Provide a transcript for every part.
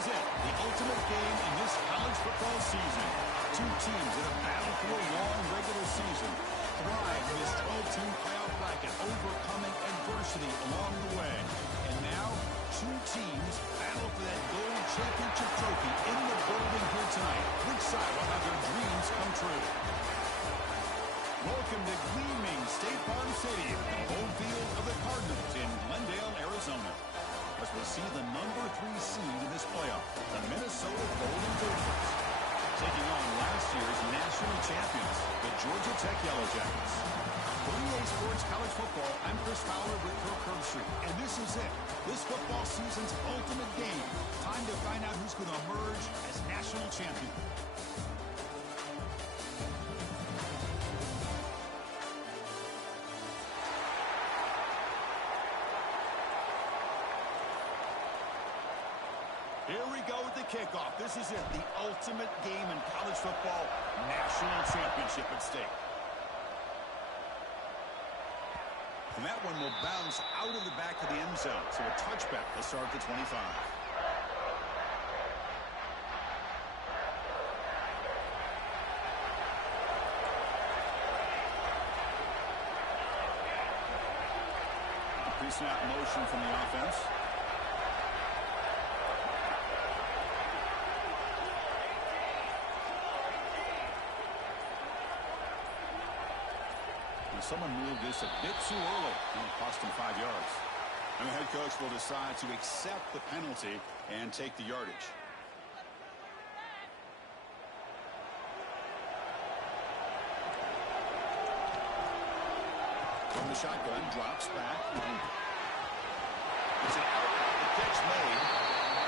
is it, the ultimate game in this college football season. Two teams that have battled through a long regular season, thrive in this 12-team playoff bracket, overcoming adversity along the way. And now, two teams battle for that gold championship trophy in the building here tonight. Which side will have their dreams come true? Welcome to gleaming State Farm Stadium, the home field of the Cardinals in Glendale, Arizona. As we see the number 3 seed in this playoff, the Minnesota Golden Gophers, taking on last year's national champions, the Georgia Tech Yellow Jackets. For EA Sports College Football, I'm Chris Fowler with Kirk Herbstreit, and this is it. This football season's ultimate game. Time to find out who's going to emerge as national champion. Here we go with the kickoff. This is it, the ultimate game in college football, national championship at stake. And that one will bounce out of the back of the end zone. So a touchback will start at the 25. Pre-snap motion from the offense. Someone moved this a bit too early, and it cost him 5 yards. And the head coach will decide to accept the penalty and take the yardage. From the shotgun, drops back. It's an out. The catch made.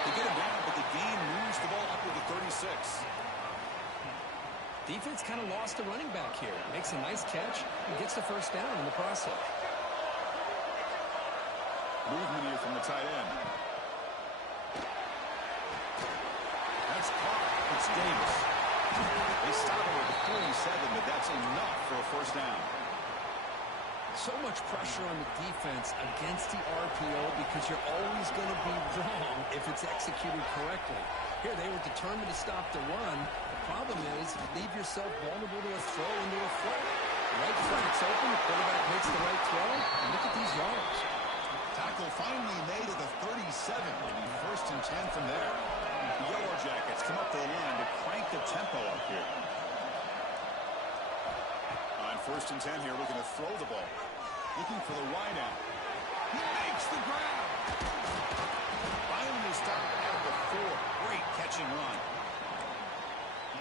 They get him down, but the gain moves the ball up to the 36. Defense kind of lost a running back here. Makes a nice catch and gets the first down in the process. Movement here from the tight end. That's caught. It's Davis. They stop him at the 47, but that's enough for a first down. So much pressure on the defense against the RPO because you're always going to be wrong if it's executed correctly. Here, they were determined to stop the run. The problem is you leave yourself vulnerable to a throw into a flat. Right flank's open, the quarterback makes the right throw, and look at these yards. Tackle finally made at the 37, and first and 10 from there. The Yellow Jackets come up to the line to crank the tempo up here. On first and 10 here, looking to throw the ball. Looking for the wide out. He makes the grab. Finally stopped at the 4. Great catch and run.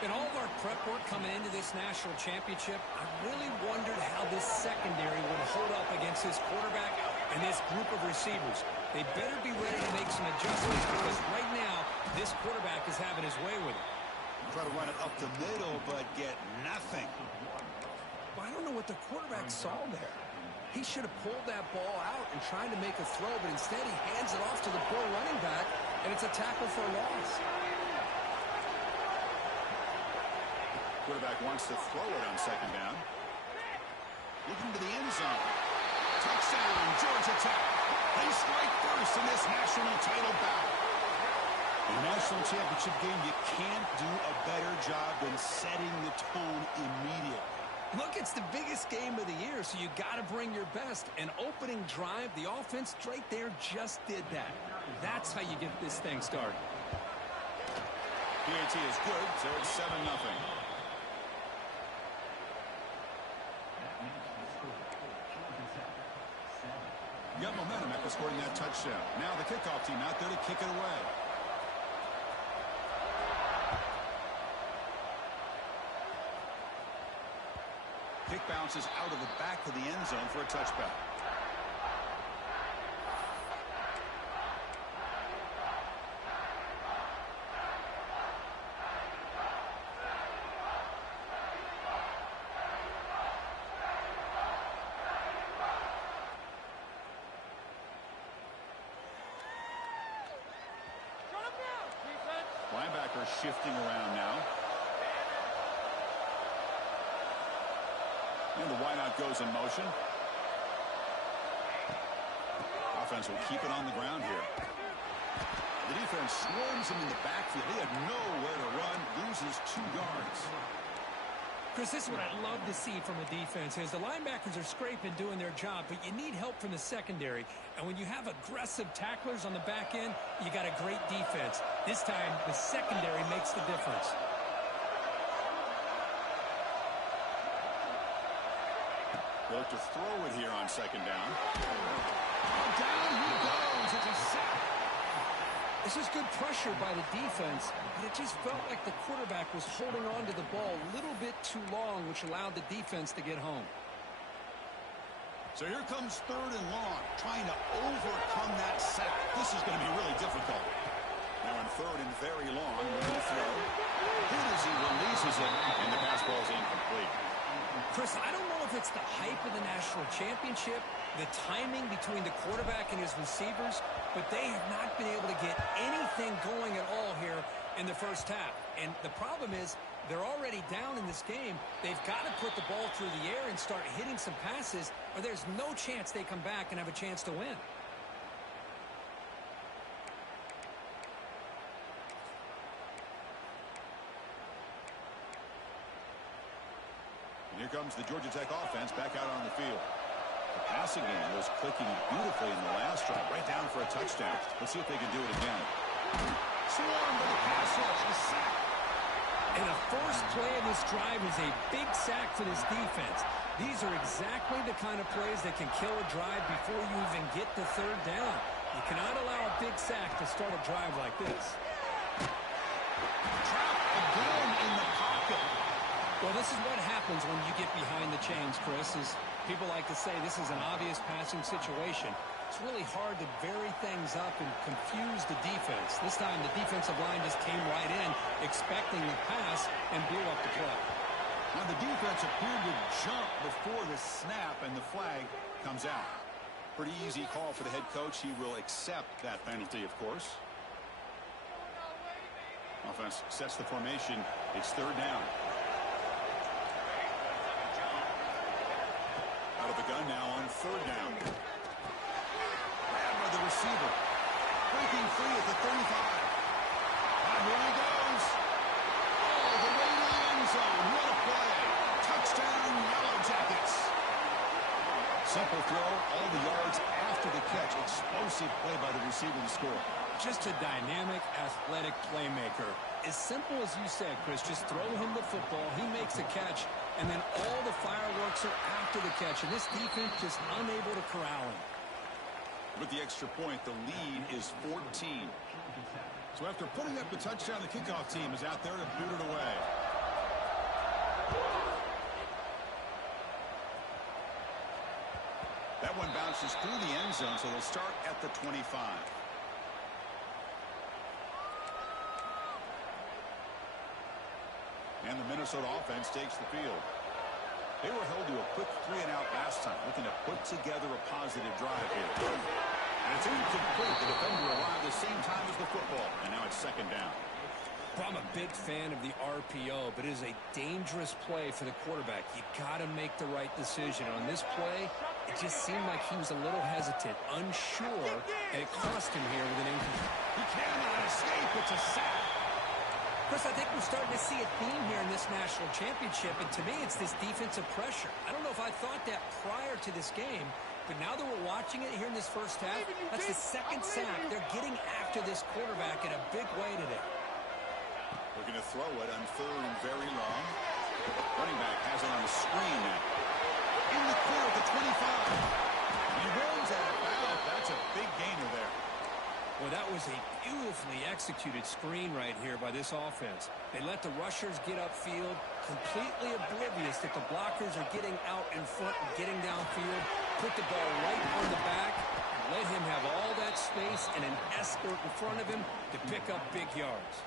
In all of our prep work coming into this national championship, I really wondered how this secondary would hold up against this quarterback and this group of receivers. They better be ready to make some adjustments because right now, this quarterback is having his way with it. Try to run it up the middle, but get nothing. Well, I don't know what the quarterback saw there. He should have pulled that ball out and tried to make a throw, but instead he hands it off to the poor running back, and it's a tackle for a loss. Quarterback wants to throw it on second down. Looking to the end zone. Touchdown, Georgia Tech. They strike first in this national title bout. In a national championship game, you can't do a better job than setting the tone immediately. Look, it's the biggest game of the year, so you got to bring your best. An opening drive, the offense right there just did that. That's how you get this thing started. PAT is good, so it's 7-0. Got momentum after scoring that touchdown. Now the kickoff team out there to kick it away. Kick bounces out of the back of the end zone for a touchback. Linebacker shifting around now. And the wideout goes in motion. Offense will keep it on the ground here. The defense swarms him in the backfield. He had nowhere to run, loses 2 yards. Chris, this is what I love to see from a defense is the linebackers are scraping, doing their job, but you need help from the secondary. And when you have aggressive tacklers on the back end, you got a great defense. This time, the secondary makes the difference. They'll look to throw it here on 2nd down. Down he goes. It's a sack. This is good pressure by the defense, but it just felt like the quarterback was holding on to the ball a little bit too long, which allowed the defense to get home. So here comes 3rd and long, trying to overcome that sack. This is going to be really difficult. Now on 3rd and very long, we're going to throw. Good as he releases it, and the pass ball is incomplete. Chris, I don't know if it's the hype of the national championship, the timing between the quarterback and his receivers, but they have not been able to get anything going at all here in the first half. And the problem is they're already down in this game. They've got to put the ball through the air and start hitting some passes, or there's no chance they come back and have a chance to win. Here comes the Georgia Tech offense back out on the field. The passing game was clicking beautifully in the last drive, right down for a touchdown. Let's see if they can do it again. Swarmed by the pass rush, the sack. And the first play of this drive is a big sack for this defense. These are exactly the kind of plays that can kill a drive before you even get to 3rd down. You cannot allow a big sack to start a drive like this. Trapped again in the pocket. Well, this is what happens when you get behind the chains, Chris, is people like to say this is an obvious passing situation. It's really hard to vary things up and confuse the defense. This time the defensive line just came right in, expecting the pass, and blew up the play. Now the defense appeared to jump before the snap, and the flag comes out. Pretty easy call for the head coach. He will accept that penalty, of course. Offense sets the formation. It's 3rd down. Out of the gun now on 3rd down. Grabbed by the receiver. Breaking free at the 35. And here he goes. Oh, the way to the end zone. What a play. Touchdown, Yellow Jackets. Simple throw, all the yards after the catch. Explosive play by the receiver to score. Just a dynamic, athletic playmaker. As simple as you said, Chris, just throw him the football, he makes a catch, and then all the fireworks are after the catch, and this defense just unable to corral him. With the extra point, the lead is 14. So after putting up the touchdown, the kickoff team is out there to boot it away. That one bounces through the end zone, so they'll start at the 25. And the Minnesota offense takes the field. They were held to a quick 3-and-out last time, looking to put together a positive drive here. And it's incomplete. The defender arrived the same time as the football, and now it's 2nd down. Well, I'm a big fan of the RPO, but it is a dangerous play for the quarterback. You got to make the right decision. On this play, it just seemed like he was a little hesitant, unsure, and it cost him here with an incomplete. He cannot escape. It's a sack. Chris, I think we're starting to see a theme here in this national championship, and to me, it's this defensive pressure. I don't know if I thought that prior to this game, but now that we're watching it here in this first half, that's the 2nd sack. They're getting after this quarterback in a big way today. We're going to throw it on 3rd and very long. Running back has it on the screen now. In the clear at the 25. He runs out out. That's a big gainer there. Well, that was a beautifully executed screen right here by this offense. They let the rushers get upfield, completely oblivious that the blockers are getting out in front and getting downfield, put the ball right on the back, let him have all that space and an escort in front of him to pick up big yards.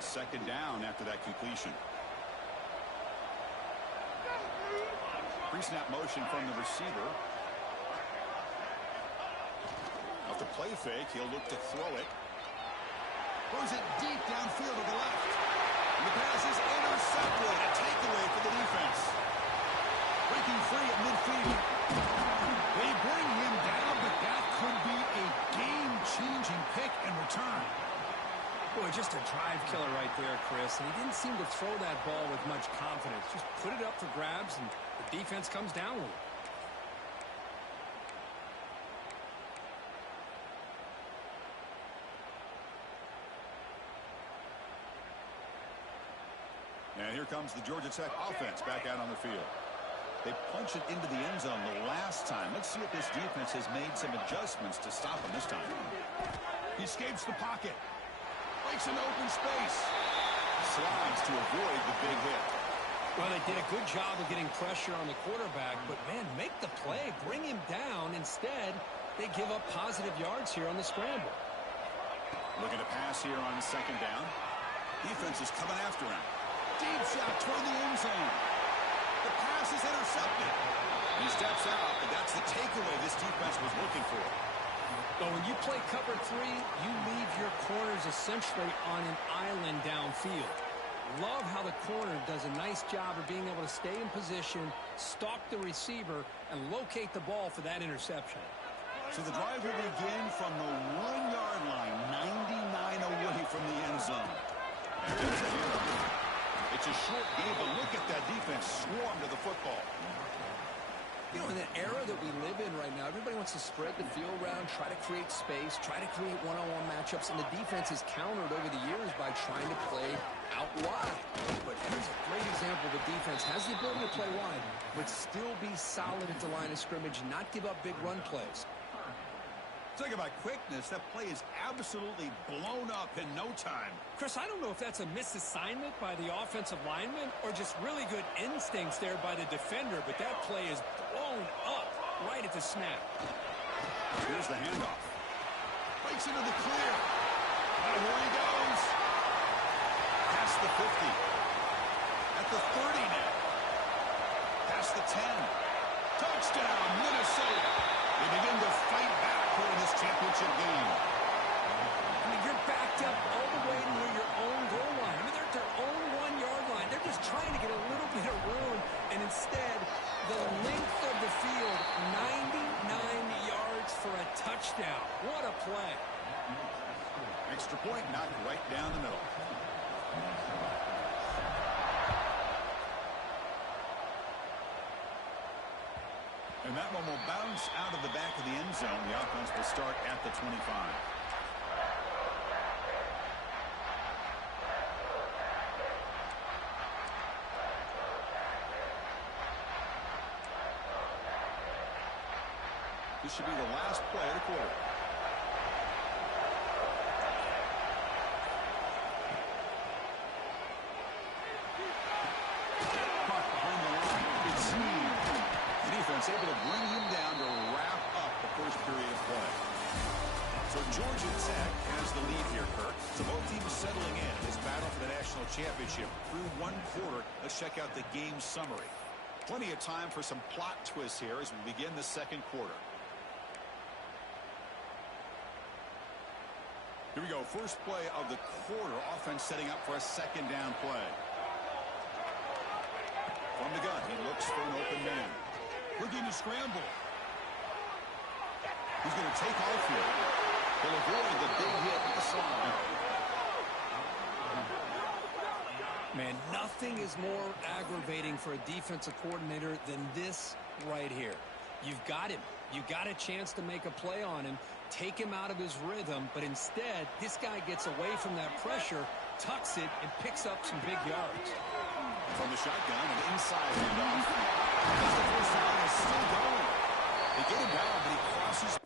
2nd down after that completion. Pre-snap motion from the receiver. Off the play fake, he'll look to throw it. Throws it deep downfield to the left. And the pass is intercepted. A takeaway for the defense. breaking free at midfield. They bring him down, but that could be a game-changing pick and return. Boy, just a drive killer right there, Chris. And he didn't seem to throw that ball with much confidence. Just put it up for grabs, and the defense comes down with it. And here comes the Georgia Tech offense back out on the field. They punch it into the end zone the last time. Let's see if this defense has made some adjustments to stop him this time. He escapes the pocket. Breaks an open space. Slides to avoid the big hit. Well, they did a good job of getting pressure on the quarterback, but, man, make the play. Bring him down. Instead, they give up positive yards here on the scramble. Looking to pass here on second down. Defense is coming after him. Deep shot toward the end zone. The pass is intercepted. He steps out, but that's the takeaway this defense was looking for. But when you play cover three, you leave your corners essentially on an island downfield. Love how the corner does a nice job of being able to stay in position, stalk the receiver, and locate the ball for that interception. So the drive will begin from the 1-yard line, 99 away from the end zone. And there's a hero. It's a short game, but look at that defense swarm to the football. You know, in the era that we live in right now, everybody wants to spread the field around, try to create space, try to create one-on-one matchups, and the defense is countered over the years by trying to play out wide. But here's a great example of a defense has the ability to play wide, but still be solid at the line of scrimmage, not give up big run plays. Talk about quickness. That play is absolutely blown up in no time. Chris, I don't know if that's a misassignment by the offensive lineman or just really good instincts there by the defender, but that play is blown up right at the snap. Here's the handoff. Breaks into the clear. And here he goes. Past the 50. At the 30 now. Past the 10. Touchdown, Minnesota. They begin to fight back here in this championship game. I mean, you're backed up all the way near your own goal line. I mean, they're at their own 1-yard line. They're just trying to get a little bit of room, and instead, the length of the field, 99 yards for a touchdown. What a play. Extra point knocked right down the middle. And that one will bounce out of the back of the end zone. The offense will start at the 25. This should be the last play of the quarter. Caught behind the line. It's defense able to bring him down to wrap up the first period of play. So Georgia Tech has the lead here, Kirk. So both teams settling in this battle for the national championship through one quarter. Let's check out the game summary. Plenty of time for some plot twists here as we begin the second quarter. Here we go. First play of the quarter. Offense setting up for a second down play. From the gun, he looks for an open man. Looking to scramble. He's going to take off here. He'll avoid the big hit at the side. Man, nothing is more aggravating for a defensive coordinator than this right here. You've got him. You've got a chance to make a play on him, take him out of his rhythm, but instead, this guy gets away from that pressure, tucks it, and picks up some big yards. From the shotgun and inside handoff. Because the first down is still going. They get him down, but he crosses.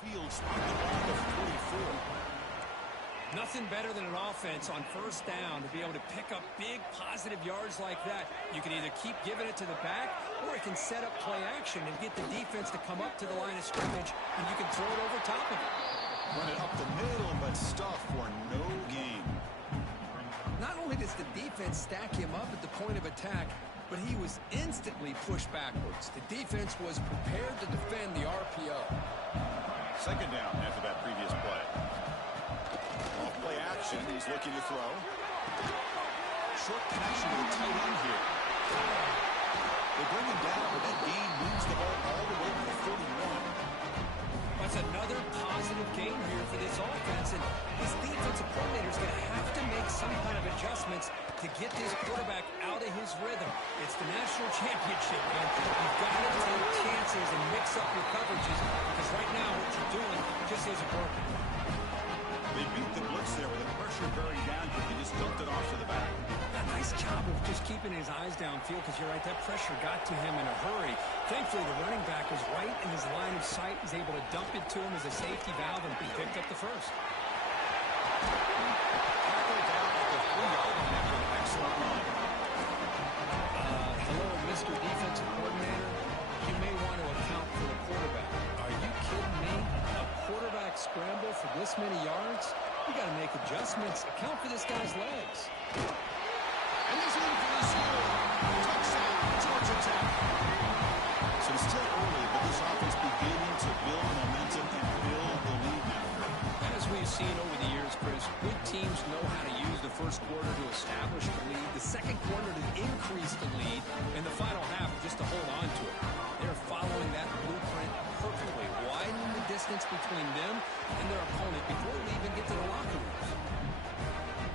Field spot the ball to 44. Nothing better than an offense on first down to be able to pick up big positive yards like that. You can either keep giving it to the back, or it can set up play action and get the defense to come up to the line of scrimmage, and you can throw it over top of it. Run it up the middle, but stuff for no gain. Not only does the defense stack him up at the point of attack, but he was instantly pushed backwards. The defense was prepared to defend the RPO. Second down after that previous play. Off play action, he's looking to throw. Short connection to the tight end here. They bring him down, but that gain moves the ball all the way to the 31. That's another positive gain here for this offense, and this defensive coordinator is going to have to make some kind of adjustments to get this quarterback out of his rhythm. It's the national championship, man. You've got to take chances and mix up your coverages, because right now what you're doing just isn't working. They beat the blitz there with the pressure buried down, but they just dumped it off to the back. A nice job of just keeping his eyes downfield, because you're right, that pressure got to him in a hurry. Thankfully, the running back was right in his line of sight. He's able to dump it to him as a safety valve, and he picked up the first. Tackle down at the 3-yard line after an excellent run. Hello, Mr. Defensive Coordinator. You may want to account for the quarterback. Are you kidding me? A quarterback scramble for this many yards? You got to make adjustments. Account for this guy's legs. And he's in for the score. Touchdown, Georgia Tech. So it's still early, but this offense beginning to build momentum and build the lead now. As we've seen over the years, Chris, good teams know how to use the first quarter to establish the lead, the second quarter to increase the lead, and the final half just to hold on to it. They're following that blueprint perfectly, widening the distance between them and their opponent before they even get to the locker rooms.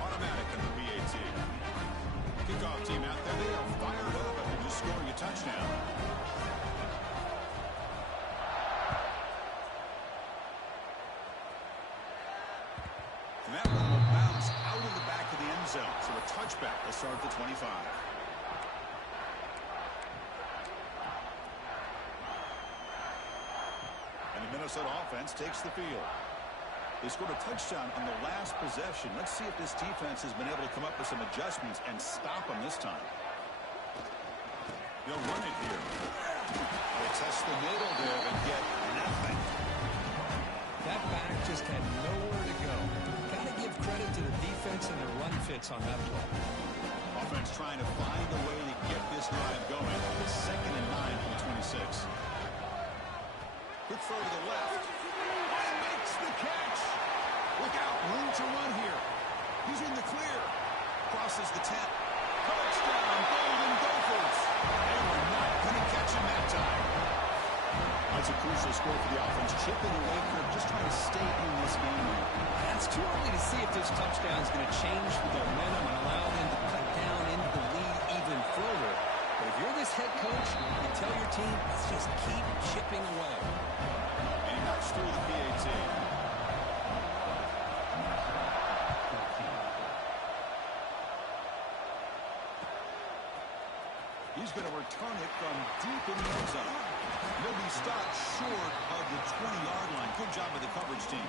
Automatic on the PAT. Kickoff team out there, they are fired up after just scoring a touchdown. And that one will bounce out of the back of the end zone. So a touchback will start at the 25. And the Minnesota offense takes the field. They scored a touchdown on the last possession. Let's see if this defense has been able to come up with some adjustments and stop them this time. They'll run it here. They test the middle there and get nothing. That back just had nowhere to go. Got to give credit to the defense and their run fits on that play. Offense trying to find a way to get this drive going. It's 2nd and 9 from the 26. Good throw to the left. And makes the catch. Look out, room to run here. He's in the clear. Crosses the 10. Touchdown, Golden Gophers. They were not going to catch him that time. That's a crucial score for the offense. Chipping away from just trying to stay in this game. It's too early to see if this touchdown is going to change the momentum and allow them to cut down into the lead even further. But if you're this head coach, you tell your team, let's just keep chipping away. And he knocks through the PAT. He's going to return it from deep in the end zone. He'll be stopped short of the 20-yard line. Good job of the coverage team.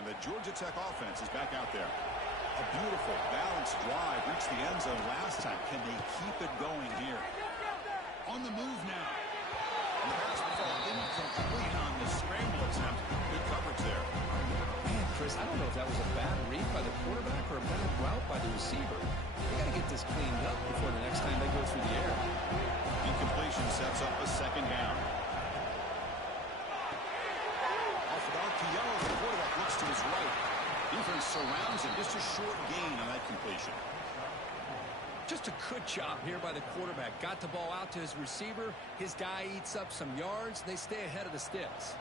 And the Georgia Tech offense is back out there. A beautiful, balanced drive reached the end zone last time. Can they keep it going here? On the move now. And the pass will fall incomplete on the scramble attempt. Good coverage there. Man, Chris, I don't know if that was a bad read by the quarterback or a bad route by the receiver. They got to get this cleaned up before the next time they go through the air. Incompletion sets up a 2nd down. Off of RPO, the quarterback looks to his right. Defense surrounds him. Just a short gain on that completion. Just a good job here by the quarterback. Got the ball out to his receiver. His guy eats up some yards. They stay ahead of the sticks.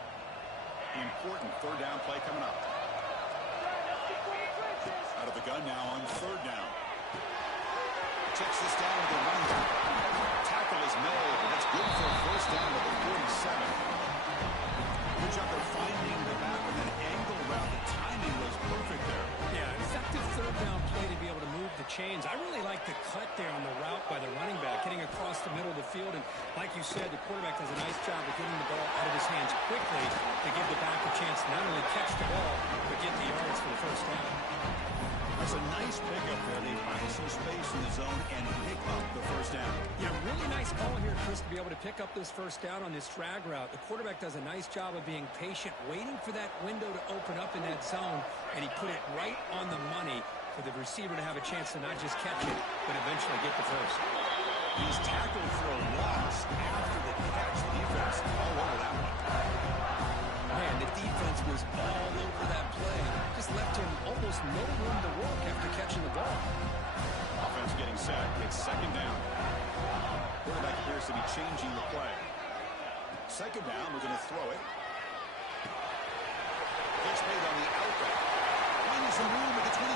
Important 3rd down play coming up. Out of the gun now on 3rd down. Checks this down with a run. Tackle is made, but that's good for a 1st down at the 47. Good job of finding the back with an angle route. The timing was perfect there. Yeah, effective 3rd down play to be able to move the chains. I really like the cut there on the route by the running back, getting across the middle of the field. And like you said, the quarterback does a nice job of getting the ball out of his hands quickly to give the back a chance to not only catch the ball, but get the yards for the first down. That's a nice pickup there. They find some space in the zone and pick up the first down. Yeah, really nice call here, Chris, to be able to pick up this first down on this drag route. The quarterback does a nice job of being patient, waiting for that window to open up in that zone, and he put it right on the money for the receiver to have a chance to not just catch it, but eventually get the first. He's tackled for a loss after the catch. The defense all over that one. Man, the defense was all over that play. Just left him almost no room to work after catching the ball. Offense getting set. It's second down. Quarterback appears to be changing the play. Second down, we're going to throw it. Pitch made on the outback. Finding some room at the 25.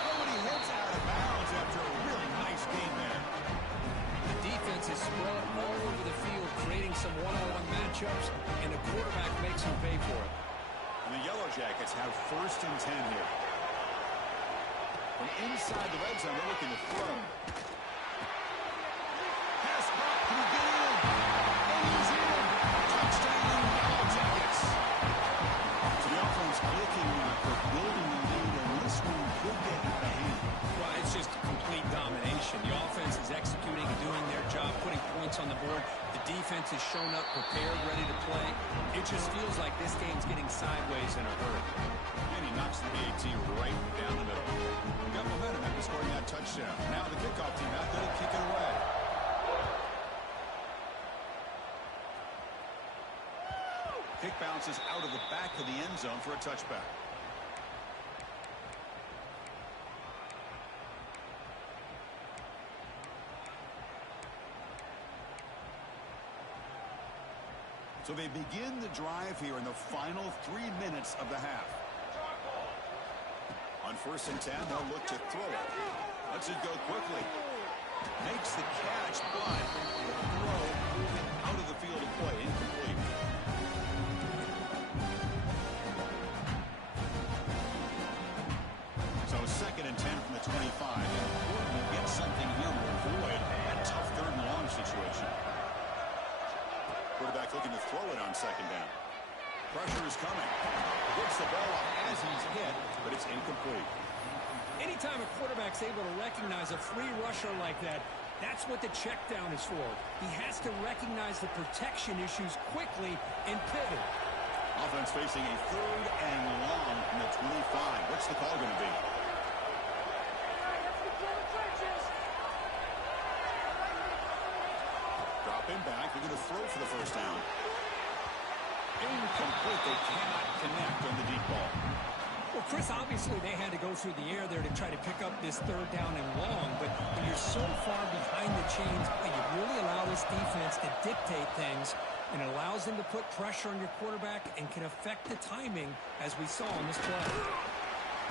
Oh, and he heads out of bounds after a really nice game there. The defense is spread all over the field, creating some one-on-one matchups, and the quarterback makes him pay for it. And the Yellow Jackets have first and 10 here. From inside the red zone, they're looking to throw. Pass caught. Can he get in? And he's in. Touchdown, Yellow Jackets. So the offense clicking for building the lead, and this one could get in the hand. Well, it's just complete domination. The offense is executing and doing their job, putting points on the board. The defense has shown up, prepared, ready to play. It just feels like this game's getting sideways in a hurry. And he knocks the AT right down the middle. Got momentum after scoring that touchdown. Now the kickoff team out there to kick it away. Kick bounces out of the back of the end zone for a touchback. So they begin the drive here in the final 3 minutes of the half. On first and 10, they'll look to throw it. Lets it go quickly. Makes the catch, but the throw moving out of the field of play. Incomplete. So second and 10 from the 25. Important to get something here to avoid a tough third and long situation. Quarterback looking to throw it on second down. Pressure is coming. Gets the ball up as he's hit, but it's incomplete. Anytime a quarterback's able to recognize a free rusher like that, that's what the check down is for. He has to recognize the protection issues quickly and pivot. Offense facing a third and long from the 25. What's the call going to be? Dropping back. They're going to throw for the first down. Incomplete. They cannot connect on the deep ball. Well, Chris, obviously they had to go through the air there to try to pick up this third down and long, but when you're so far behind the chains, you really allow this defense to dictate things, and it allows them to put pressure on your quarterback and can affect the timing, as we saw in this play.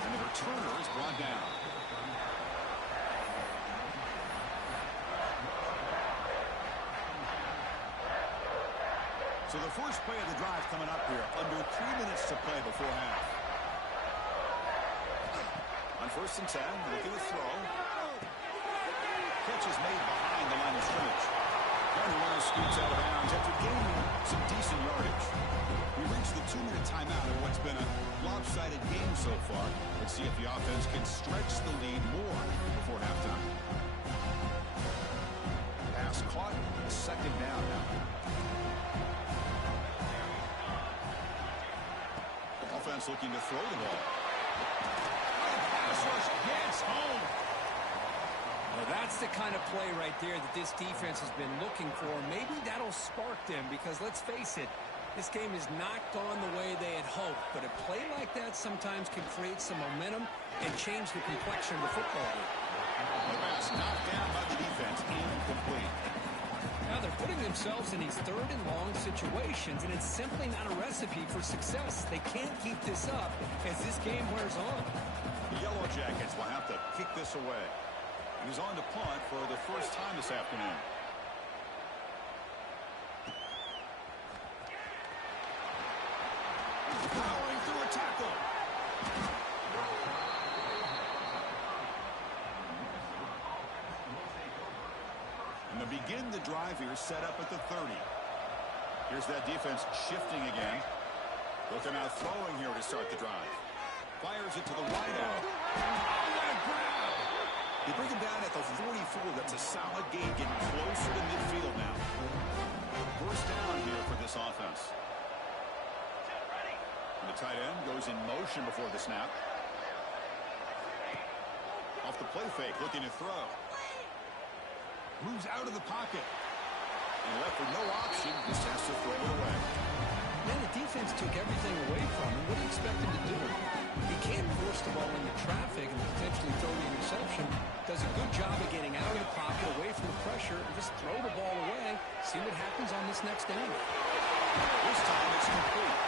And the returner is brought down. So the first play of the drive coming up here, under 3 minutes to play before half. On first and 10, looking to throw. Catch is made behind the line of scrimmage. And the runner scoots out of bounds after gaining some decent yardage. We reached the 2-minute timeout of what's been a lopsided game so far. Let's see if the offense can stretch the lead more before halftime. Pass caught, second down now. Offense looking to throw the ball. Pass rush gets home. Well, that's the kind of play right there that this defense has been looking for. Maybe that'll spark them because, let's face it, this game has not gone the way they had hoped. But a play like that sometimes can create some momentum and change the complexion of the football game. The pass knocked down by the defense. Incomplete. Now they're putting themselves in these third and long situations, and it's simply not a recipe for success. They can't keep this up as this game wears on. The Yellow Jackets will have to kick this away. He's on to punt for the first time this afternoon. Powering through a tackle. And to begin the the drive here set up at the 30. Here's that defense shifting again. Looking out throwing here to start the drive. Fires it to the wide out. Oh, what a grab! They bring him down at the 44. That's a solid gain, getting closer to midfield now. First down here for this offense. And the tight end goes in motion before the snap. Off the play fake, looking to throw. Moves out of the pocket. And left with no option, just has to throw it away. Man, the defense took everything away from him. What do you expect him to do? He can't force the ball into traffic and potentially throw the interception. Does a good job of getting out of the pocket, away from the pressure, and just throw the ball away. See what happens on this next down. This time it's complete.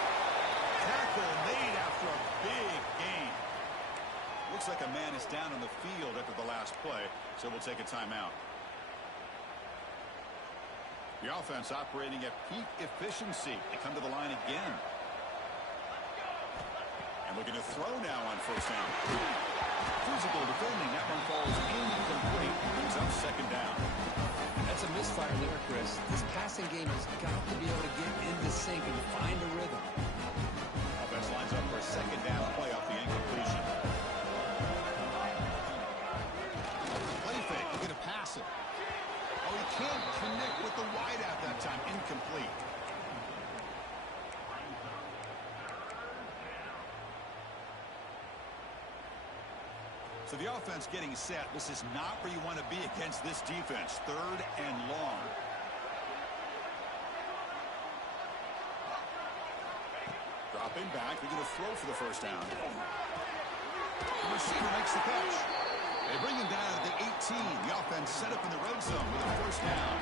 Tackle made after a big gain. Looks like a man is down on the field after the last play, so we'll take a timeout. The offense operating at peak efficiency. They come to the line again. And looking to throw now on first down. Physical defending. That one falls incomplete. Brings up second down. That's a misfire there, Chris. This passing game has got to be able to get into sync and find a rhythm. Offense lines up for a second down play off the incompletion. Play fake. Looking to pass it. Oh, he can't connect with the wide out that time. Incomplete. So the offense getting set. This is not where you want to be against this defense. Third and long. Dropping back. They're going to throw for the first down. The receiver makes the catch. They bring him down at the 18. The offense set up in the red zone with a first down.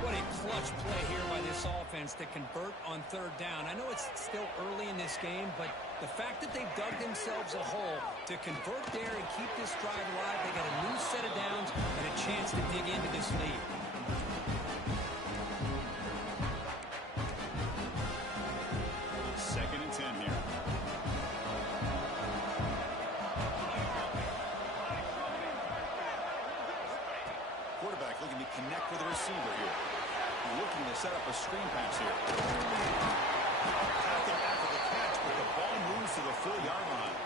What a clutch play here by this offense to convert on third down. I know it's still early in this game, but the fact that they've dug themselves a hole to convert there and keep this drive alive, they got a new set of downs and a chance to dig into this lead. Second and 10 here. Quarterback looking to connect with the receiver here. Looking to set up a screen pass here. Tackle after the catch, but the ball moves to the full-yard line.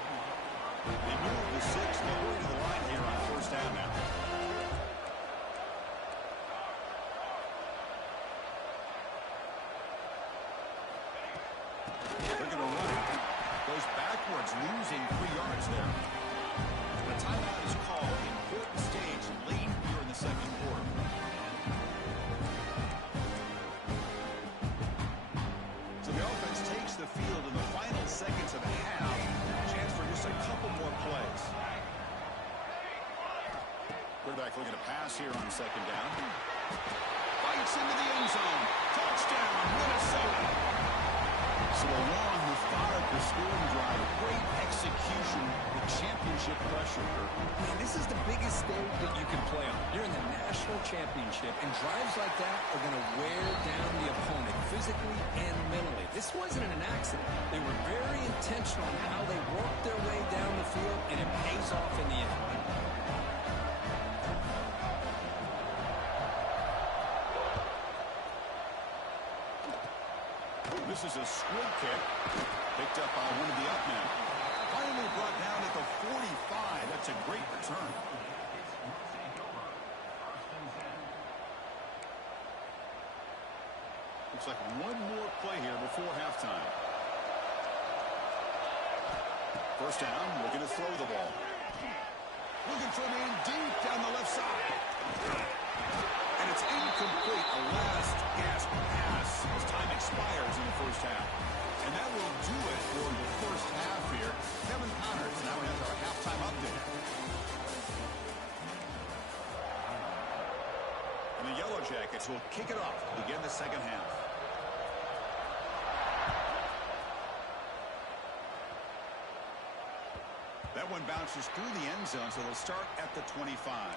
They move the 6. They hurry to the line here on first down now. They're going to run it. Goes backwards, losing 3 yards there. The timeout is called. Important stage late here in the second quarter. So the offense takes the field in the final seconds of the half. Chance for just a couple more plays. Quarterback looking to pass here on second down. Bites into the end zone. Touchdown, Minnesota. So a long, methodical scoring drive. Great execution with championship pressure. Man, this is the biggest stage that you can play on. You're in the national championship, and drives like that are going to wear down the opponent physically and mentally. This wasn't an accident. They were very intentional in how they worked their way down the field, and it pays off in the end. This is a squib kick. Picked up by one of the up men. Finally brought down at the 45. That's a great return. Looks like one more play here before halftime. First down, looking to throw the ball. Looking for a man deep down the left side. And it's incomplete. A last gasp pass as time expires in the first half. And that will do it for the first half here. Kevin Connors now has our halftime update. And the Yellow Jackets will kick it off to begin the second half. That one bounces through the end zone, so they'll start at the 25.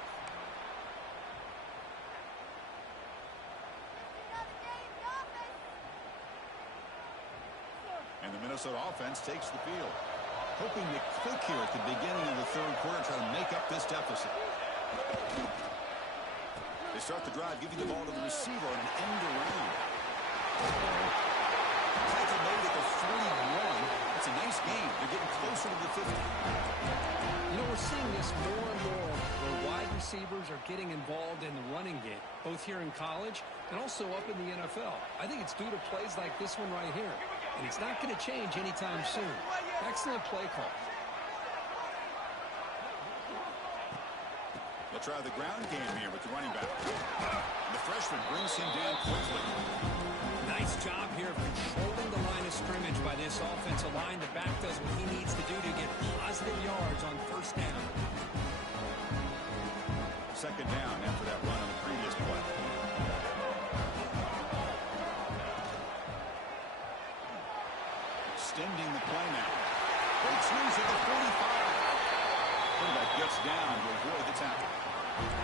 And the Minnesota offense takes the field. Hoping to click here at the beginning of the third quarter, try to make up this deficit. They start the drive, giving the ball to the receiver on an end around. Tackle made at the 41. That's a nice gain. They're getting closer to the 50. You know, we're seeing this more and more where wide receivers are getting involved in the running game, both here in college and also up in the NFL. I think it's due to plays like this one right here, and it's not going to change anytime soon. Excellent play call. They'll try the ground game here with the running back. And the freshman brings him down quickly. Nice job here of controlling the line of scrimmage by this offensive line. The back does what he needs to do to get positive yards on first down. Second down after that run on the previous play. Extending the play now. Breaks loose at the 45. Quarterback gets down to avoid the tackle.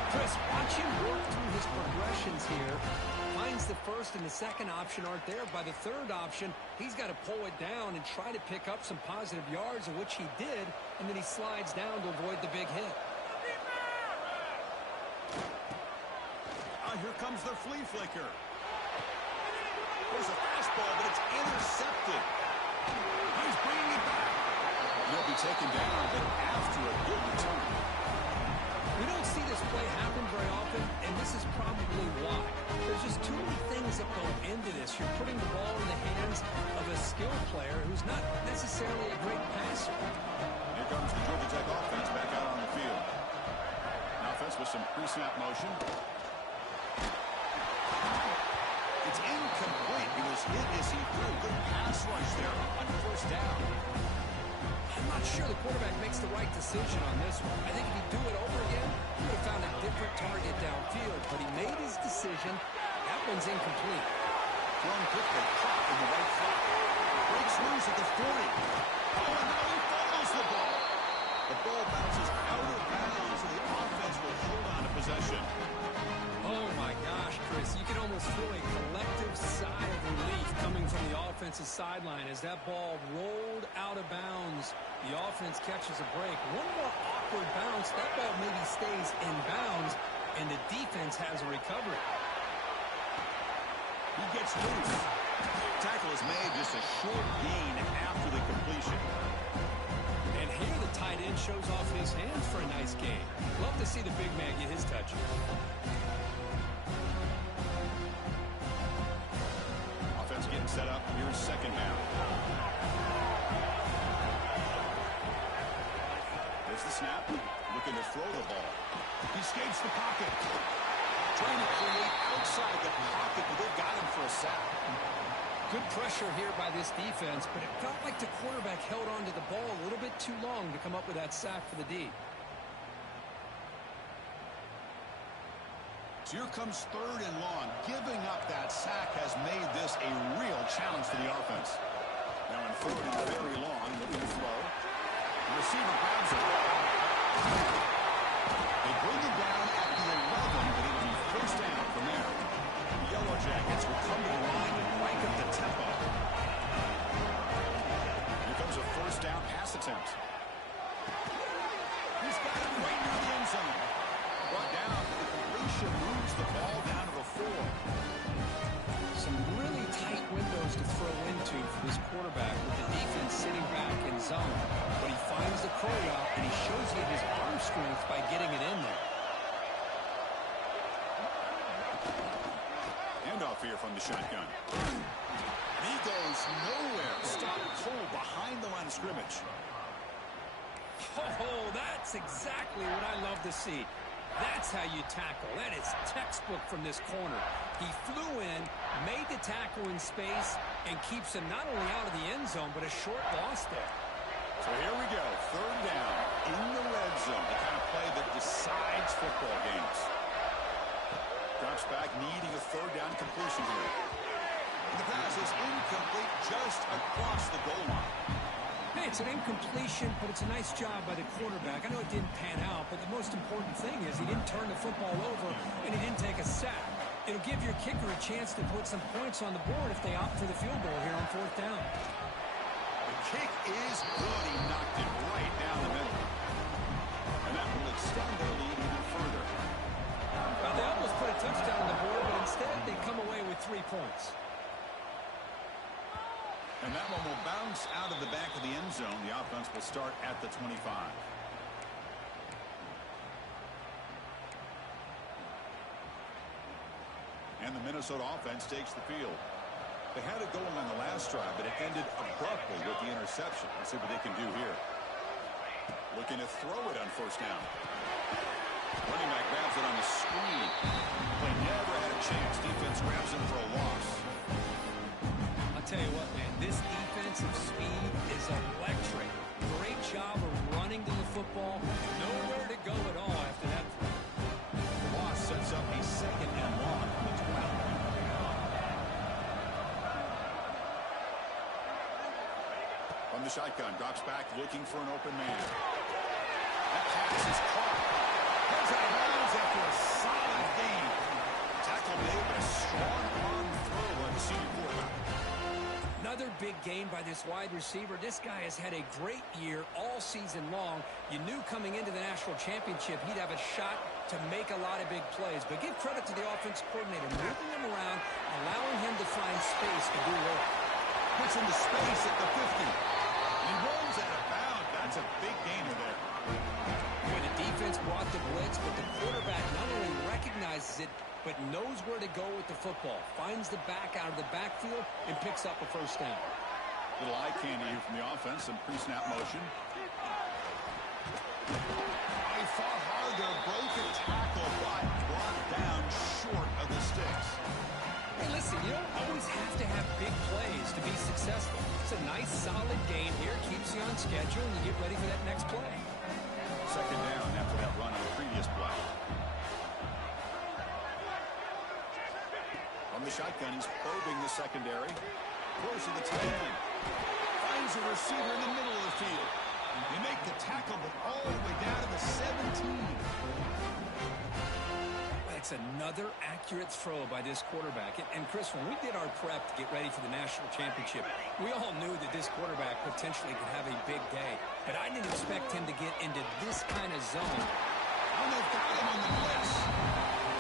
Chris, watch him work through his progressions here. Finds the first and the second option aren't there. By the third option, he's got to pull it down and try to pick up some positive yards, of which he did, and then he slides down to avoid the big hit. Here comes the flea flicker. There's a fastball, but it's intercepted. He's bringing it back. He'll be taken down, but after a good return. We don't see this play happen very often, and this is probably why. There's just too many things that go into this. You're putting the ball in the hands of a skilled player who's not necessarily a great passer. Here comes the Georgia Tech offense back out on the field. An offense with some pre-snap motion. It's incomplete. He was hit as he threw a good pass rush there on first down. I'm not sure the quarterback makes the right decision on this one. I think if he'd do it over again, he would have found a different target downfield. But he made his decision. That one's incomplete. Thrown quickly, caught in the right flat. Breaks loose at the 40. Oh, and now he fumbles the ball. The ball bounces out of bounds, and the offense will hold on to possession. Oh, my gosh, Chris. You can almost feel a collective sigh of relief coming from the offensive sideline as that ball rolled out of bounds. The offense catches a break. One more awkward bounce. That ball maybe stays in bounds, and the defense has a recovery. He gets loose. Tackle is made, just a short gain after the completion. And here the tight end shows off his hands for a nice game. Love to see the big man get his touches. Offense getting set up. Here's second down. There's the snap. Looking to throw the ball. He escapes the pocket. Trying to create outside the pocket, but they've got him for a sack. Good pressure here by this defense, but it felt like the quarterback held onto the ball a little bit too long to come up with that sack for the D. So here comes third and long. Giving up that sack has made this a real challenge for the offense. Now in third and very long, looking to throw. The receiver grabs it. They bring him down at the 11, but it'll be first down from there. The Yellow Jackets will come to the line and crank up the tempo. Here comes a first down pass attempt. He's got it right near the end zone. Brought down. The completion moves the ball down to the 4. Some really tight windows to throw into for this quarterback with the defense sitting back in zone. But he finds the curl route, and he shows you his arm strength by getting it in there. Handoff here from the shotgun. He goes nowhere. Stopped cold behind the line of scrimmage. Oh, that's exactly what I love to see. That's how you tackle. That is textbook from this corner. He flew in, made the tackle in space, and keeps him not only out of the end zone, but a short loss there. So here we go. Third down in the red zone. The kind of play that decides football games. Drops back, needing a third down completion here. And the pass is incomplete just across the goal line. Hey, it's an incompletion, but it's a nice job by the quarterback. I know it didn't pan out, but the most important thing is he didn't turn the football over, and he didn't take a sack. It'll give your kicker a chance to put some points on the board if they opt for the field goal here on fourth down. The kick is good. He knocked it right down the middle. And that will extend their lead even further. Well, they almost put a touchdown And that one will bounce out of the back of the end zone. The offense will start at the 25. And the Minnesota offense takes the field. They had it going on the last drive, but it ended abruptly with the interception. Let's see what they can do here. Looking to throw it on first down. Running back grabs it on the screen. Play never had a chance. Defense grabs him for a loss. I'll tell you what, man, this defensive speed is electric. Great job of running to the football. Nowhere to go at all after that. The loss sets up a 2nd and long on the 12. From the shotgun, drops back looking for an open man. That pass is caught. Goes out of bounds after a solid gain. Tackle made, but a strong arm throw by the senior quarterback. Another big gain by this wide receiver. This guy has had a great year all season long. You knew coming into the national championship he'd have a shot to make a lot of big plays. But give credit to the offensive coordinator, moving him around, allowing him to find space to do work. Puts into space at the 50. He rolls out of bounds. That's a big gainer there. Boy, the defense brought the blitz, but the quarterback not only recognizes it, but knows where to go with the football. Finds the back out of the backfield and picks up a first down. Little eye candy here from the offense. Some pre-snap motion. He fought hard there. Broke a tackle, but brought down short of the sticks. Hey, listen, you don't always have to have big plays to be successful. It's a nice, solid game here. Keeps you on schedule, and you get ready for that next play. 2nd down after that run on the previous play. From the shotgun, he's probing the secondary. Close to the tight end. Finds a receiver in the middle of the field. They make the tackle, but all the way down to the 17. That's another accurate throw by this quarterback. And Chris, when we did our prep to get ready for the national championship, we all knew that this quarterback potentially could have a big day. But I didn't expect him to get into this kind of zone. And they've got him on the blitz.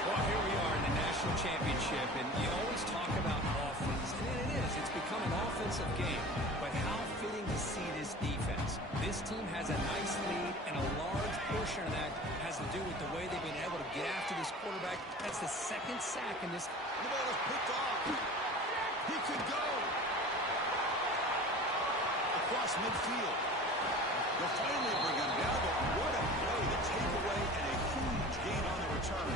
Well, here we are in the national championship, and you always talk about offense. And it is. It's become an offensive game. But how fitting to see this defense. This team has a nice lead, and a large portion of that has to do with the way they've been able to get after this quarterback. That's the 2nd sack in this. The ball is picked off. He could go. Across midfield. They'll finally bring him down, but what a play. The takeaway and a huge gain on the return.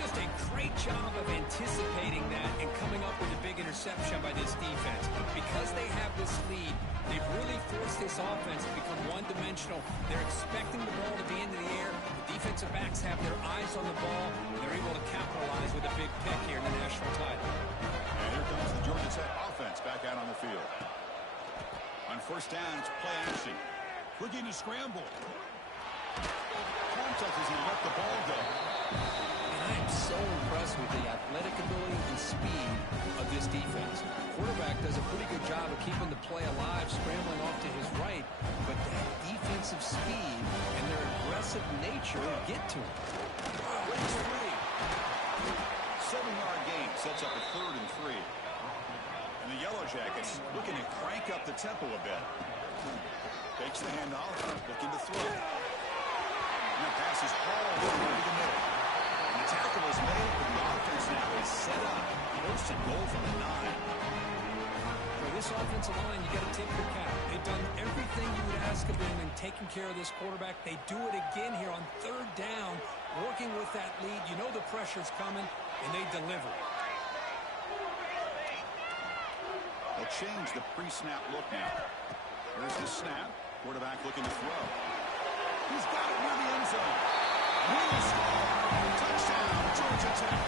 Just a great job of anticipating that and coming up with a big interception by this defense. Because they have this lead, they've really forced this offense to become one-dimensional. They're expecting the ball to be into the air. The defensive backs have their eyes on the ball, and they're able to capitalize with a big pick here in the national title. And here comes the Georgia Tech offense back out on the field. On first down, it's play action. Looking to scramble. Contact as he let the ball go. And I am so impressed with the athletic ability and speed of this defense. Quarterback does a pretty good job of keeping the play alive, scrambling off to his right, but that defensive speed and their aggressive nature get to him. Wins 3. 7-yard gain sets up a 3rd and 3. And the Yellow Jackets looking to crank up the tempo a bit. Takes the handoff, looking to throw. And the pass is hauled over the middle. And the tackle is made, but the offense now is set up. First and goal from the 9. For this offensive line, you got to tip your cap. They've done everything you would ask of them in taking care of this quarterback. They do it again here on 3rd down, working with that lead. You know the pressure's coming, and they deliver. They'll change the pre-snap look now. Here's the snap. Quarterback looking to throw. He's got it near the end zone. Touchdown, Georgia Tech.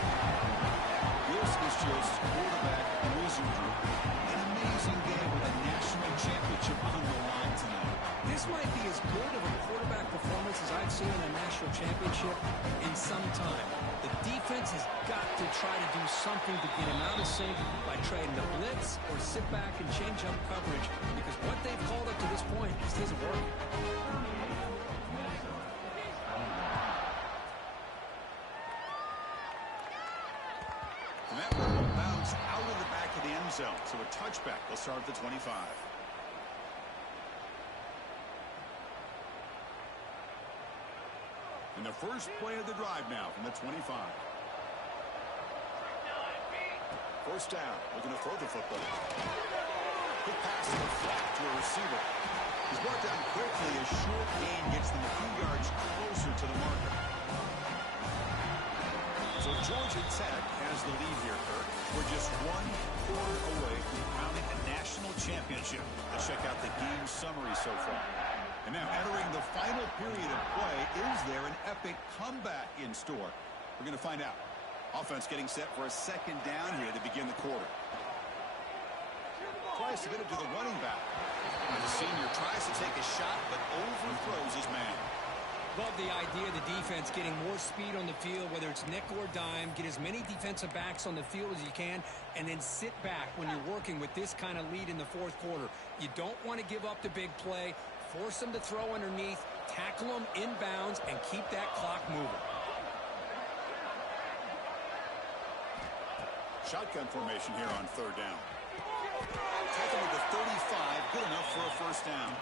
This is just quarterback wizardry. An amazing game with a national championship on the line tonight. This might be as good of a quarterback performance as I've seen in a national championship in some time. The defense has got to try to do something to get him out of sync by trading the blitz or sit back and change up coverage, because what they've called up to this point just isn't working. And that one will bounce out of the back of the end zone. So a touchback. They'll start at the 25. And the first play of the drive now from the 25. First down, looking to throw the football. Good pass to the flat to a receiver. He's brought down quickly. A short gain gets them a few yards closer to the marker. So Georgia Tech has the lead here, Kirk. We're just 1 quarter away from crowning a national championship. Let's check out the game summary so far. And now entering the final period of play, is there an epic comeback in store? We're going to find out. Offense getting set for a second down here to begin the quarter. Tries to get it to the running back. The senior tries to take a shot, but overthrows his man. Love the idea of the defense getting more speed on the field, whether it's nickel or dime. Get as many defensive backs on the field as you can, and then sit back when you're working with this kind of lead in the fourth quarter. You don't want to give up the big play. Force them to throw underneath, tackle them inbounds, and keep that clock moving. Shotgun formation here on third down. Tackle at the 35, good enough for a first down.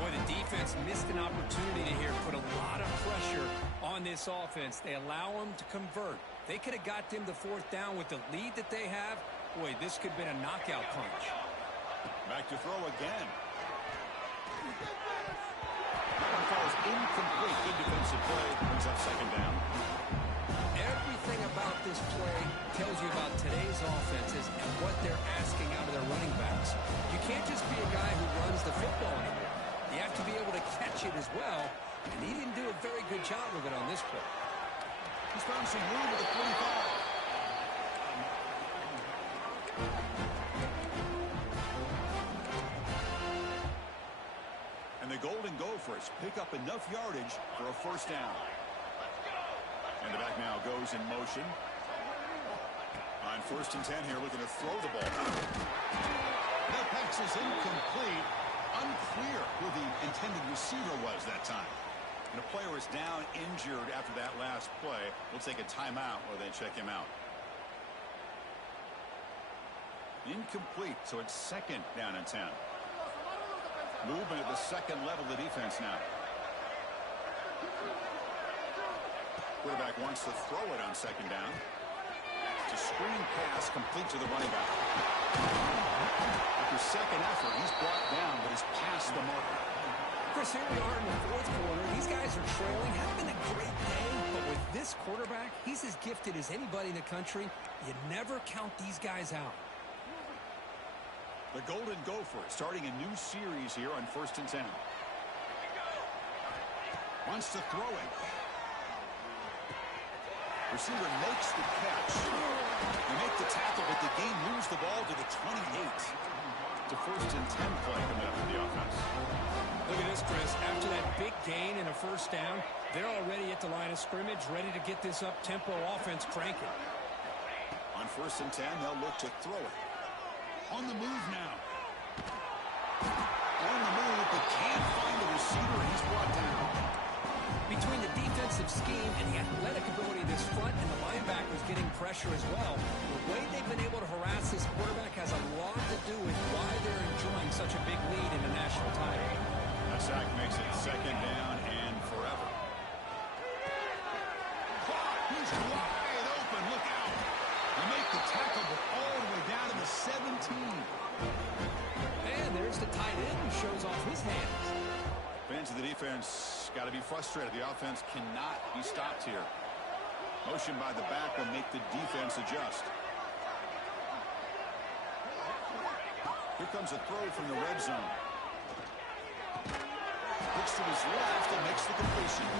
Boy, the defense missed an opportunity here, put a lot of pressure on this offense. They allow them to convert. They could have got them the fourth down with the lead that they have. Boy, this could have been a knockout punch. Back to throw again. That one falls incomplete. Good defensive play. Brings up second down. Everything about this play tells you about today's offenses and what they're asking out of their running backs. You can't just be a guy who runs the football anymore. You have to be able to catch it as well, and he didn't do a very good job of it on this play. He's found some room at the 45. And the Golden Gophers pick up enough yardage for a first down. And the back now goes in motion. On 1st and 10 here, looking to throw the ball. The pass is incomplete. Unclear who the intended receiver was that time. And a player is down injured after that last play. We'll take a timeout while they check him out. Incomplete, so it's second down and 10. Movement at the second level of the defense now. Quarterback wants to throw it on second down. It's a screen pass complete to the running back. After second effort, he's brought down, but he's past the marker. Chris, here we are in the fourth quarter. These guys are trailing. Having a great day, but with this quarterback, he's as gifted as anybody in the country. You never count these guys out. The Golden Gophers starting a new series here on 1st and 10. Wants to throw it. Receiver makes the catch. They make the tackle, but the game moves the ball to the 28. To 1st and 10 play coming up for the offense. Look at this, Chris. After that big gain and a first down, they're already at the line of scrimmage, ready to get this up-tempo offense cranking. On 1st and 10, they'll look to throw it. On the move now. On the move, but can't find the receiver, and he's brought down. Between the defensive scheme and the athletic ability of this front and the linebackers getting pressure as well, the way they've been able to harass this quarterback has a lot to do with why they're enjoying such a big lead in the national title. That sack makes it second down and forever. He's wide open. Look out. They make the tackle, but all the way down to the 17. And there's the tight end who shows off his hands. Fans of the defense got to be frustrated. The offense cannot be stopped here. Motion by the back will make the defense adjust. Here comes a throw from the red zone. Looks to his left and makes the completion.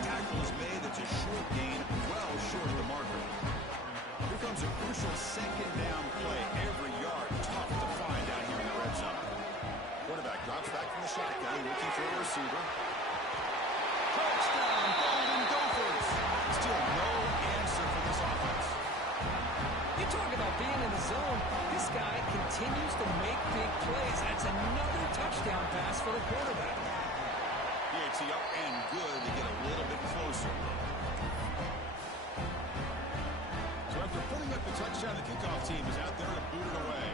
Tackle is made. It's a short gain, well short of the marker. Here comes a crucial second down play. Every yard tough to find down here in the red zone. Quarterback drops back from the shotgun, looking for a receiver. Touchdown, Golden Gophers. Still no answer for this offense. You talk about being in the zone. This guy continues to make big plays. That's another touchdown pass for the quarterback. PAT up and good to get a little bit closer. So after putting Coming up, the touchdown, the kickoff team is out there to boot it away.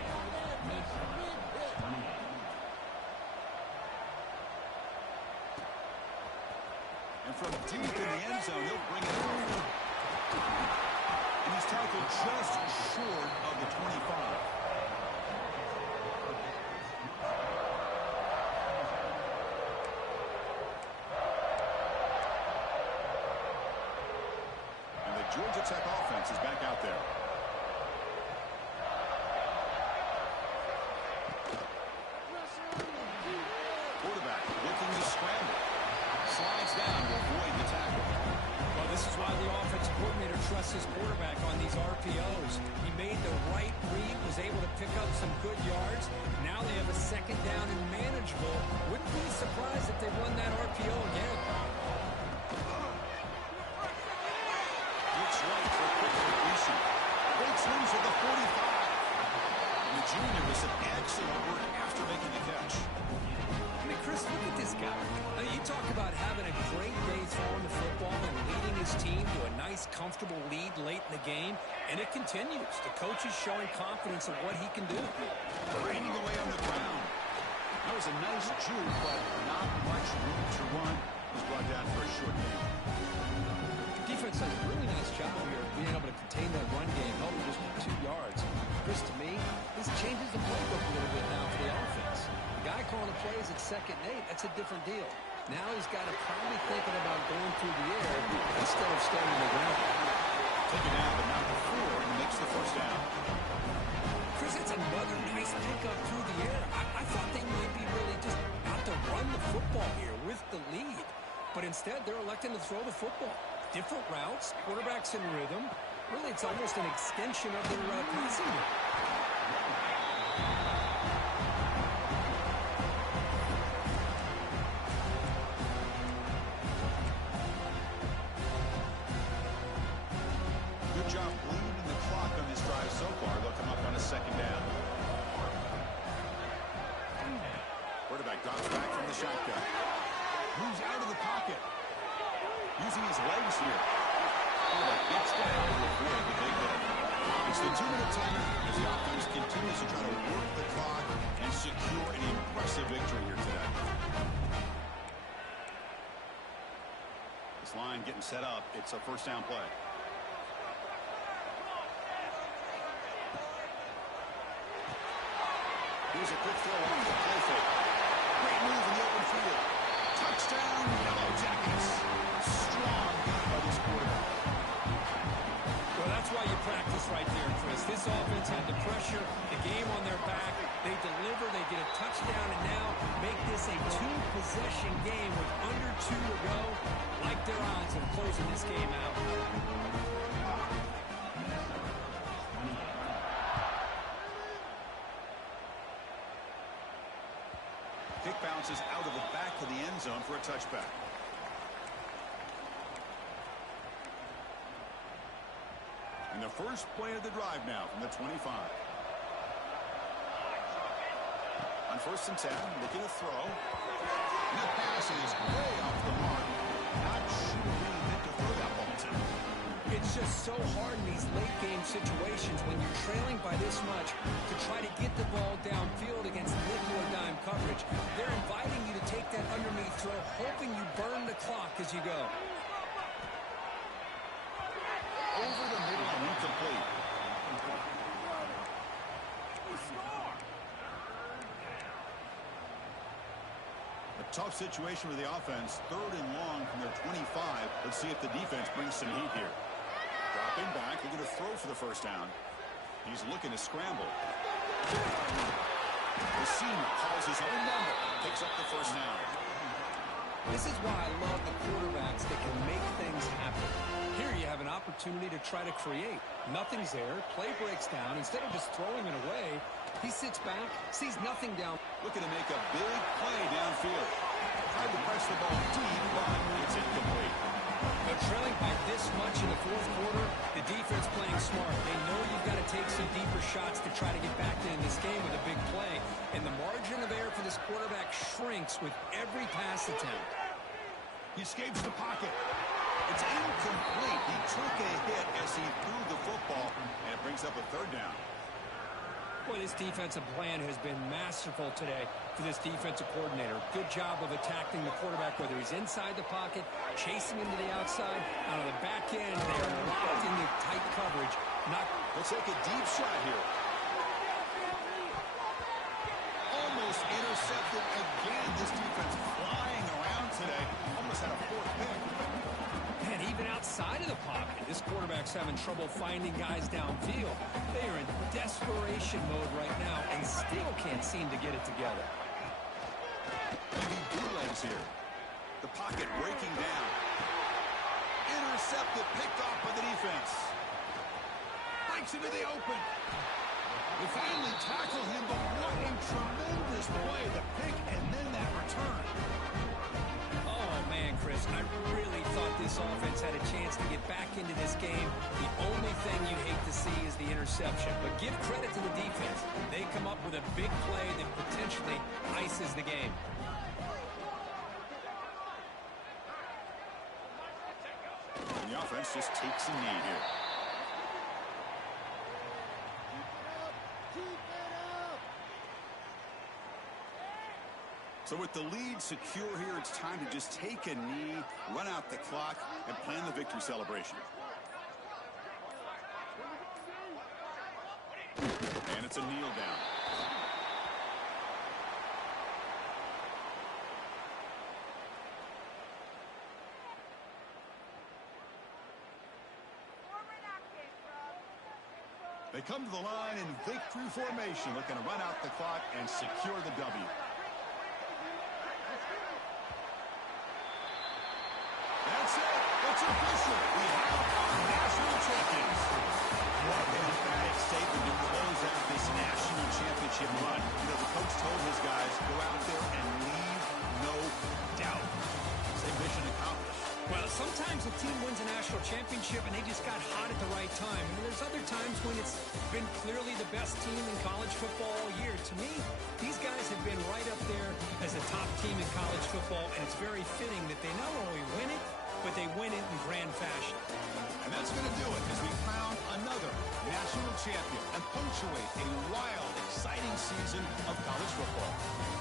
And from deep in the end zone, he'll bring it over. And he's tackled just short of the 25. And the Georgia Tech offense is back out there. Quarterback looking to scramble. Slides down to avoid the tackle. Well, this is why the offensive coordinator trusts his quarterback on these RPOs. He made the right read, was able to pick up some good yards. Now they have a second down and manageable. Wouldn't be surprised if they run that RPO again. Looks right for a quick completion. Breaks loose at the 45. And the junior with some excellent work after making the catch. I mean, Chris, look at this guy. I mean, you talk about having a great day throwing the football and leading his team to a nice, comfortable lead late in the game, and it continues. The coach is showing confidence of what he can do. Raining away on the ground. That was a nice juke, but not much room to run. Was brought down for a short game. Defense does a really nice job here of being able to contain that run game, held it just 2 yards. Chris, to me, this changes the playbook a little bit now for the offense. The guy calling the plays at 2nd and 8, that's a different deal. Now he's got to probably thinking about going through the air instead of staying on the ground. Taken out, but not before, and makes the first down. Chris, it's another nice pickup through the air. I thought they might be really just out to run the football here with the lead. But instead, they're electing to throw the football. Different routes, quarterbacks in rhythm. Really, it's almost an extension of their passing game. Good job bleeding the clock on this drive so far. They'll come up on a second down. Quarterback drops back from the shotgun. Moves out of the pocket. Using his legs here. Quarterback gets down to avoid the big hit. It's the 2-minute timer as the offense continues to try to work the clock and secure an impressive victory here today. This line getting set up. It's a first down play. Here's a quick throw on the play fake. Great move in the open field. Touchdown, Yellow Jackets. Strong game by this quarterback. Well, that's why you practice right there, Chris. This offense had the pressure, the game on their back. They deliver, they get a touchdown, and now make this a 2-possession game with under 2 to go. Like their odds of closing this game out. Kick bounces out of the back of the end zone for a touchback. And the first play of the drive now from the 25. On 1st and 10, looking to throw. And that pass is way off the mark. Not sure who he meant to throw that ball to. It's just so hard in these late-game situations when you're trailing by this much to try to get the ball downfield against nickel or dime coverage. They're inviting you to take that underneath throw, hoping you burn the clock as you go. Over the middle and incomplete. A tough situation with the offense. 3rd and long from their 25. Let's see if the defense brings some heat here. Dropping back, looking to throw for the first down. He's looking to scramble. The senior calls his own number. Picks up the first down. This is why I love the quarterbacks that can make things happen. Here you have an opportunity to try to create. Nothing's there. Play breaks down. Instead of just throwing it away, he sits back, sees nothing down. Looking to make a big play downfield. Tried to press the ball deep, but it's incomplete. They're trailing by this much in the 4th quarter. The defense playing smart. They know you've got to take some deeper shots to try to get back in this game with a big play. And the margin of error for this quarterback shrinks with every pass attempt. He escapes the pocket. It's incomplete. He took a hit as he threw the football, and it brings up a third down. Boy, this defensive plan has been masterful today for this defensive coordinator. Good job of attacking the quarterback, whether he's inside the pocket, chasing him to the outside, out of the back end. They are locked into tight coverage. Let's take a deep shot here. Almost intercepted again. This defense flying around today. Almost had a fourth pick. Man, even outside of the pocket, this quarterback's having trouble finding guys downfield. They are in desperation mode right now and still can't seem to get it together. Bootlegs here. The pocket breaking down. Intercepted, picked off by the defense. Breaks into the open. They finally tackle him, but what a tremendous play. The pick and then that return. Oh, man, Chris, I really thought this offense had a chance to get back into this game. The only thing you hate to see is the interception. But give credit to the defense. They come up with a big play that potentially ices the game. And the offense just takes a knee here. So with the lead secure here, it's time to just take a knee, run out the clock, and plan the victory celebration. And it's a kneel down. They come to the line in victory formation, looking to run out the clock and secure the W. That's it. It's official. We have our national champions. What an emphatic statement to close out this national championship run. You know, the coach told his guys, go out there and leave no doubt. Say mission accomplished. Well, sometimes a team wins a national championship and they just got hot at the right time. And there's other times when it's been clearly the best team in college football all year. To me, these guys have been right up there as a top team in college football, and it's very fitting that they not only win it, but they win it in grand fashion. And that's going to do it as we crown another national champion and punctuate a wild, exciting season of college football.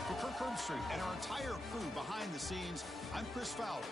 For Kirk Herbstreit and our entire crew behind the scenes, I'm Chris Fowler.